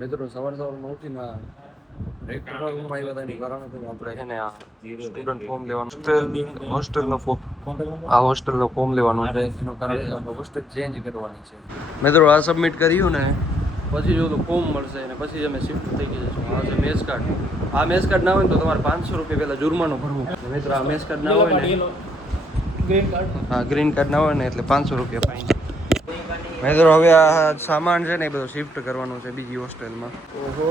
મિત્રો સવારમાં ઉઠીને રેકમાં આવ્યા હતા એનું કારણ હતું આપણે છે ને આ સ્ટુડન્ટ ફોર્મ લેવાનું હોસ્ટેલનો ફોર્મ આ હોસ્ટેલનો ફોર્મ લેવાનું છે એનું કારણ આપણે હોસ્ટેલ ચેન્જ કરવાની છે. મિત્રો આ સબમિટ કર્યું ને પછી જો તો ફોર્મ મળશે અને પછી અમે શિફ્ટ થઈ ગયા છું. આ છે મેસ કાર્ડ. આ મેસ કાર્ડ ના હોય ને તો તમારે 500 રૂપિયા પહેલાં જુર્માનો ભરવો. મિત્રો આ મેસ કાર્ડ ના હોય ને ગ્રીન કાર્ડ, હા ગ્રીન કાર્ડ ના હોય ને એટલે 500 રૂપિયા ફાઈન. મિત્રો હવે આ સામાન છે ને એ બધું શિફ્ટ કરવાનું છે બીજી હોસ્ટેલમાં. ઓહો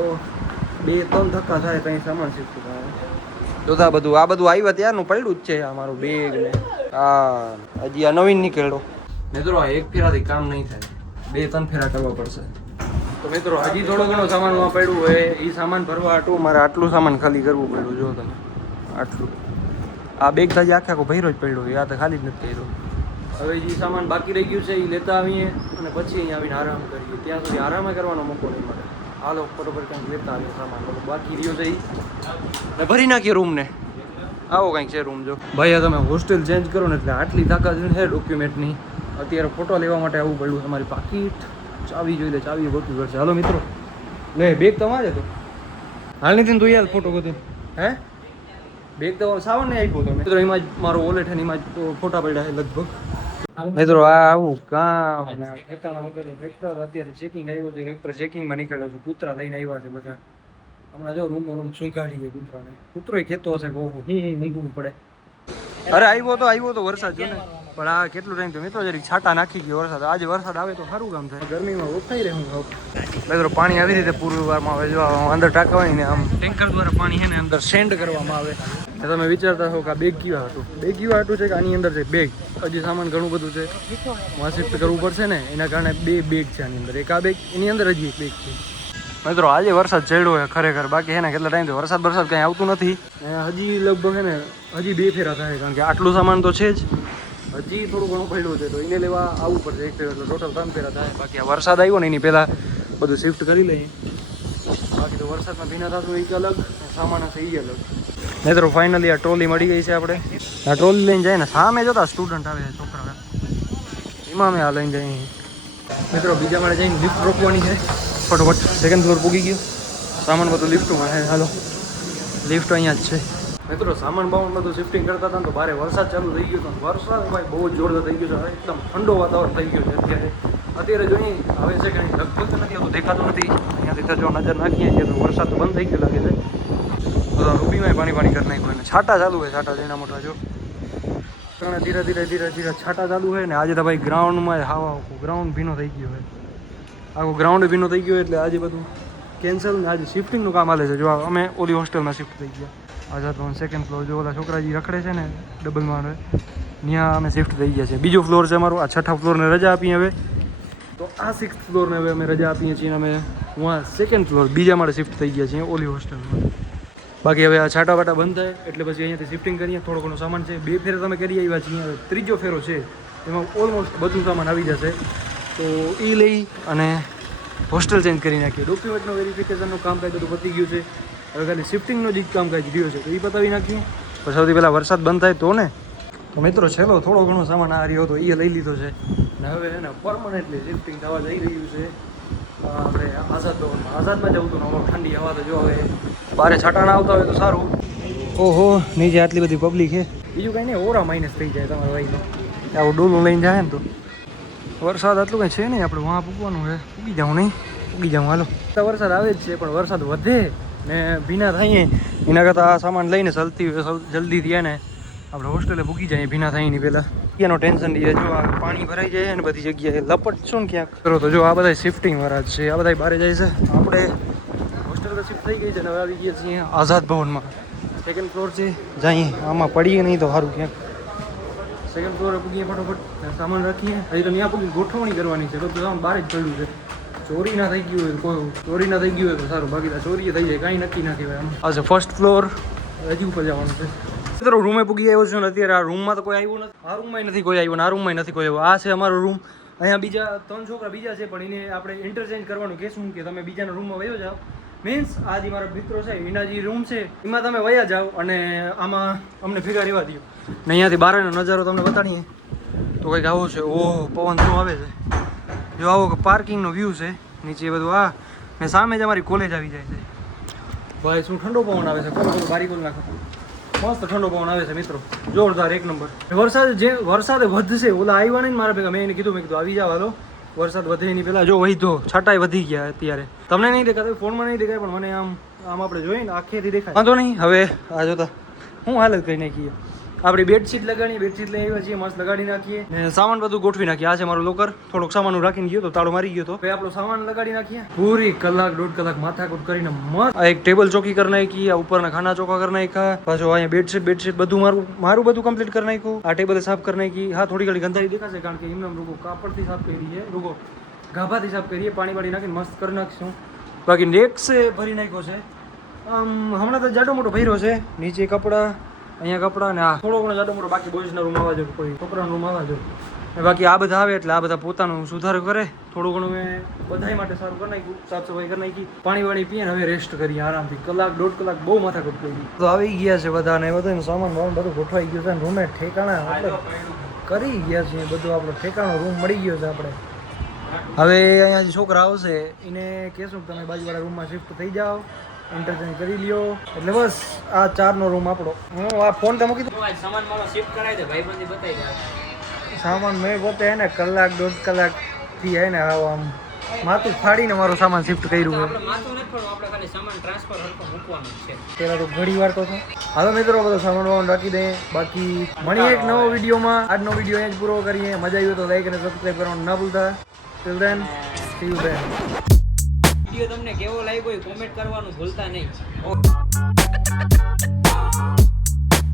2-3 ધક્કા થાય કંઈ સામાન શિફ્ટ થાય. જો આ બધું આવ્યા ત્યારનું પડ્યું જ છે. આ મારું બેગ ને આ હજી આ નવીન નીકળ્યો. મિત્રો આ એક ફેરાથી કામ નહીં થાય, 2-3 ફેરા કરવા પડશે. તો મિત્રો હજી થોડો ઘણો સામાનમાં પડ્યું હોય એ સામાન ભરવા હાટું મારે આટલું સામાન ખાલી કરવું પડ્યું. જો તમે આટલું આ બેગ તાજી આખો ભર્યો જ પડ્યો, આ તો ખાલી જ નથી કર્યો. હવે જે સામાન બાકી રહી ગયું છે એ લેતા આવીએ અને પછી અહીંયા આવીને આરામ કરીએ. ત્યાં સુધી આરામ કરવાનો મોકો નહીં મળે. હાલો બરોબર કંઈક લેતા આવીએ સામાન બાકી રહ્યો છે એ ભરી નાખીએ રૂમને. આવો કંઈક છે રૂમ. જો ભાઈ તમે હોસ્ટેલ ચેન્જ કરો ને એટલે આટલી તાકાત છે ડોક્યુમેન્ટની. અત્યારે ફોટો લેવા માટે આવવું પડ્યું. તમારી પાકીટ ચાવી જોઈ લે, ચાવી ગોતવી પડશે. હાલો મિત્રો લે બેગ તમારે તો હાલ નથી તું યાર ફોટો ગોતી. હે બેગ તો સાવન ને આપ્યો તમે મિત્રો. એમાં જ મારો વોલેટ અને એમાં જ ફોટા પડ્યા છે લગભગ. મિત્રો આ આવું કામ ઠેકાણા વગર ટ્રેક્ટર અત્યારે ચેકિંગ આવ્યું છે. ટ્રેક્ટર ચેકિંગમાં નીકળ્યો છું. કૂતરા લઈને આવ્યા છે બધા. હમણાં જો રૂમ સુંઘાડી ગઈ કૂતરાને. કૂતરો ખેતો હશે બહુ નીકળવું પડે. અરે આવ્યો તો વરસાદ જો ને. પણ આ કેટલો ટાઈમ તો મિત્રો જરીક છાંટા નાખી ગયો વરસાદ. આજે વરસાદ આવે તો સારું કામ થાય. ગરમીમાં ઓછાઈ રહે હું મિત્રો પાણી આવી રીતે પૂર્વવારમાં આવે. જો અંદર ટાંકા હોય ને આમ ટેન્કર દ્વારા પાણી છે ને અંદર સેન્ડ કરવામાં આવે. તમે વિચારતા હો કે આ બેગ કેવા હતું છે કે આની અંદર છે બેગ. હજી સામાન ઘણું બધું છે, શિફ્ટ કરવું પડશે ને એના કારણે 2 બેગ છે આની અંદર. એક આ બેગ એની અંદર હજી એક બેગ છે. મિત્રો આજે વરસાદ ચડ્યો છે ખરેખર. બાકી છે ને કેટલા ટાઈમથી વરસાદ કંઈ આવતું નથી. હજી લગભગ છે ને હજી 2 ફેરા થાય કારણ કે આટલું સામાન તો છે જ. હજી થોડું ઘણું પડ્યું છે તો એને લેવા આવવું પડશે એક ફેર એટલે ટોટલ 3 ફેરા થાય. બાકી આ વરસાદ આવ્યો ને એની પહેલાં બધું શિફ્ટ કરી લઈએ. બાકી તો વરસાદમાં ભીના થતું એક અલગ, સામાન હશે એ અલગ. મિત્રો ફાઇનલી આ ટ્રોલી મળી ગઈ છે આપણે. આ ટ્રોલી લઈને જાય ને સામે જોતા સ્ટુડન્ટ આવે છે છોકરા, એમાં અમે આ લઈને જઈએ. મિત્રો બીજા માળે જઈને લિફ્ટ રોકવાની છે. ફટોફટ 2nd ફ્લોર પૂગી ગયો. સામાન બધું લિફ્ટમાં છે. હાલો લિફ્ટ અહીંયા જ છે. મિત્રો સામાન બધું શિફ્ટિંગ કરતા હતા ને તો બારે વરસાદ ચાલુ થઈ ગયો હતો. વરસાદ ભાઈ બહુ જ જોરદાર થઈ ગયો છે. એકદમ ઠંડો વાતાવરણ થઈ ગયું છે અત્યારે જોઈએ આવે છે કંઈ લગભગ નથી આવતું, દેખાતું નથી. અહીંયાથી જો નજર નાખીએ છીએ તો વરસાદ તો બંધ થઈ ગયો લાગે છે. બધા રૂબીમાં પાણી કરી નાખ્યું અને છાંટા ચાલુ હોય. છાંટા જેના મોટા જો ધીરે છાંટા ચાલુ હોય ને. આજે તો ભાઈ ગ્રાઉન્ડમાં ગ્રાઉન્ડ ભીનો થઈ ગયો હોય. આખું ગ્રાઉન્ડ ભીનો થઈ ગયો એટલે આજે બધું કેન્સલ ને આજે શિફ્ટિંગનું કામ હાલે છે. જો અમે ઓલી હોસ્ટેલમાં શિફ્ટ થઈ ગયા. આઝાદ ભવન 2nd ફ્લોર. જો ઓલા છોકરા જે રખડે છે ને ડબલમાં ત્યાં અમે શિફ્ટ થઈ ગયા છે. બીજો ફ્લોર છે અમારો. આ 6થા ફ્લોરને રજા આપીએ હવે. તો આ 6th ફ્લોરને હવે અમે રજા આપીએ છીએ. અમે હું 2nd ફ્લોર બીજા માળે શિફ્ટ થઈ ગયા છીએ ઓલી હોસ્ટેલમાં. બાકી હવે આ છાંટા વાટા બંધ થાય એટલે પછી અહીંયાથી શિફ્ટિંગ કરીએ. થોડો ઘણો સામાન છે. 2 ફેરા તમે કરી આવ્યા છીએ. હવે 3જો ફેરો છે એમાં ઓલમોસ્ટ બધું સામાન આવી જશે. તો એ લઈ અને હોસ્ટેલ ચેન્જ કરી નાખીએ. ડોક્યુમેન્ટનું વેરિફિકેશનનું કામ કાંઈ બધું પતી ગયું છે. હવે ખાલી શિફ્ટિંગનો જ કામ કાંઈ રહ્યો છે તો એ પતાવી નાખીએ. પછી સૌથી પહેલાં વરસાદ બંધ થાય તો ને. તો મિત્રો છેલ્લો થોડો ઘણો સામાન આ રહ્યો હતો એ લઈ લીધો છે ને હવે એને પરમનન્ટલી શિફ્ટિંગ થવા જઈ રહ્યું છે આપણે આઝાદ ભવનમાં. આઝાદમાં જવું હતું ને ઠંડી હવા તો જો હવે બારે છાંટા ના આવતા હોય તો સારું. ઓહો નીચે આટલી બધી પબ્લિક છે. બીજું કાંઈ નહીં, ઓરા માઇનસ થઈ જાય તમારા ભાઈનો. આવું ડોલું લઈને જાય ને તો વરસાદ આટલું કંઈ છે નહીં. આપણે વहाँ પૂગવાનું છે. પૂગી જાઉં હાલો. વરસાદ આવે જ છે પણ વરસાદ વધે ને ભીના થઈએ એના કરતાં આ સામાન લઈને જલ્દી થયા ને આપણે હોસ્ટેલે પૂગી જાય ભીના થાય એની પહેલાં. એનો ટેન્શન લઈએ. જો આ પાણી ભરાઈ જાય ને બધી જગ્યાએ લપટ છો ને ક્યાંક કરો તો જો આ બધા શિફ્ટિંગ વાળા જ છે. આ બધા બહાર જાય છે. આપણે હોસ્ટેલ તો શિફ્ટ થઈ ગઈ છે ને હવે આવી ગયા છીએ આઝાદ ભવનમાં. 2nd ફ્લોર છે. જઈએ આમાં પડીએ નહીં તો સારું ક્યાંક. 2nd ફ્લોરે પૂગીએ ફટોફટ સામાન રાખીએ. હજી તો ત્યાં પૂગી ગોઠવણી કરવાની છે. તો સામાન બહાર જ પડ્યું છે. ચોરી ના થઈ ગયું હોય તો સારું. બાકી ચોરી થઈ જાય કાંઈ નક્કી ના કહેવાય. આ છે 1st ફ્લોર. હજી ઉપર જવાનું છે. મિત્રો રૂમે પૂગી આવ્યો છું ને અત્યારે આ રૂમમાં તો કોઈ આવ્યું નથી. આ રૂમમાં નથી કોઈ આવ્યું ને આ રૂમમાં નથી કોઈ આવ્યું. આ છે અમારો રૂમ. અહીંયા બીજા 3 છોકરા બીજા છે પણ એને આપણે ઇન્ટરચેન્જ કરવાનું કહેશું કે તમે બીજાના રૂમમાં વયો જાઓ. મીન્સ આ જે મારા મિત્રો છે એના જે રૂમ છે એમાં તમે વયા જાઓ અને આમાં અમને ભેગા રહેવા દો. ને અહીંયાથી બહારનો નજારો તમને બતાડીએ તો કંઈક આવો છે. ઓહ પવન શું આવે છે. જો આવો કે પાર્કિંગનો વ્યૂ છે. નીચે બધું આ ને સામે જ અમારી કોલેજ આવી જાય છે. ભાઈ શું ઠંડો પવન આવે છે. કોલ બારી કોલ નાખો. મસ્ત ઠંડો પવન આવે છે મિત્રો, જોરદાર એક નંબર. વરસાદ વધશે. ઓલા આવ્યા નહીં મારા ભેગા, મેં એને કીધું આવી જાવ હાલો. વરસાદ વધે એની પહેલા જો વહી તો છાંટાઈ વધી ગયા અત્યારે. તમને નહીં દેખાતા, ફોનમાં નહીં દેખાય, પણ મને આમ આપણે જોઈએ ને આખેથી દેખાય. વાંધો નહીં. હવે આ જોતા હું હાલત કરી નાખીએ. આપણી બેડશીટ લગાડી, બેડશીટ લઈ આવ્યા છીએ, મસ્ત લગાડી નાખીએ ને સામાન બધું ગોઠવી નાખીએ. આ છે મારું લોકર, થોડોક સામાન રાખીને ગયો તો તાળો મારી ગયો તો. હવે આપણો સામાન લગાડી નાખીએ. પૂરી કલાક 1.5 કલાક માથાકૂટ કરીને મસ્ત આ એક ટેબલ ચોકી કરી નાખી, આ ઉપરના ખાના ચોખા કરી નાખ્યા, પાછો અહીંયા બેડશીટ બધું મારું બધું કમ્પ્લીટ કરી નાખ્યું. આ ટેબલ સાફ કરી નાખી. હા થોડી ઘણી ગંધારી દેખાશે કારણ કે એમને રૂગો કાપડથી સાફ કરી છે, રૂગો ગાભાથી સાફ કરીએ, પાણી વાળી નાખીને મસ્ત કરી નાખીશું. બાકી નેક્સે ભરી નાખ્યો છે. હમણાં તો જાડો મોટો ભર્યો છે. નીચે કપડાં, અહીંયા કપડાં ને આ થોડો ઘણો જાડો મોટો. બાકી બોયઝના રૂમ આવવા જોઈએ, કોઈ છોકરાનો રૂમ આવવા જોઈએ. બાકી આ બધા આવે એટલે આ બધા પોતાનું સુધારો કરે. થોડું ઘણું મેં બધાય માટે સારું કરી નાખ્યું, સાફ સફાઈ કરી નાખી, પાણી વાળી પીએ ને હવે રેસ્ટ કરીએ આરામથી. કલાક 1.5 કલાક બહુ માથાકૂટ કરી. તો આવી ગયા છે બધા ને બધાનું સામાન બધું ગોઠવાઈ ગયું છે. રૂમે ઠેકાણા આપણે કરી ગયા છીએ, બધું આપણો ઠેકાણો રૂમ મળી ગયો છે આપણે. હવે અહીંયા જે છોકરા આવશે એને કહેશું કે તમે બાજુવાળા રૂમમાં શિફ્ટ થઈ જાઓ, એન્ટરટેન કરી લ્યો. એટલે બસ આ 4નો રૂમ આપણો. હું આ ફોન તો મૂકી દઉં. સામાન મારો શિફ્ટ કરાવી દે, ભાઈબંધી બતાવી દે. સામાન મેં પોતે હે ને કલાક 1.5 કલાકથી હે ને આમ માથું ફાડીને મારો સામાન શિફ્ટ કર્યું છે. આપણે માથું નથી ફાડવું, આપણે ખાલી સામાન ટ્રાન્સફર હરકો મૂકવાનું છે. પેલા તો ઘણી વાર તો હાલો મિત્રો બધો સામાન વામાન રાખી દઈએ. બાકી મળીએ એક નવો વિડીયોમાં. આજનો વિડીયો અહીંયા જ પૂરો કરીએ. મજા આવી તો લાઈક અને સબસ્ક્રાઈબ કરવાનું ના ભૂલતા. Till then C you then. Video તમને કેવો લાગ્યો એ કોમેન્ટ કરવાનું ભૂલતા નહીં.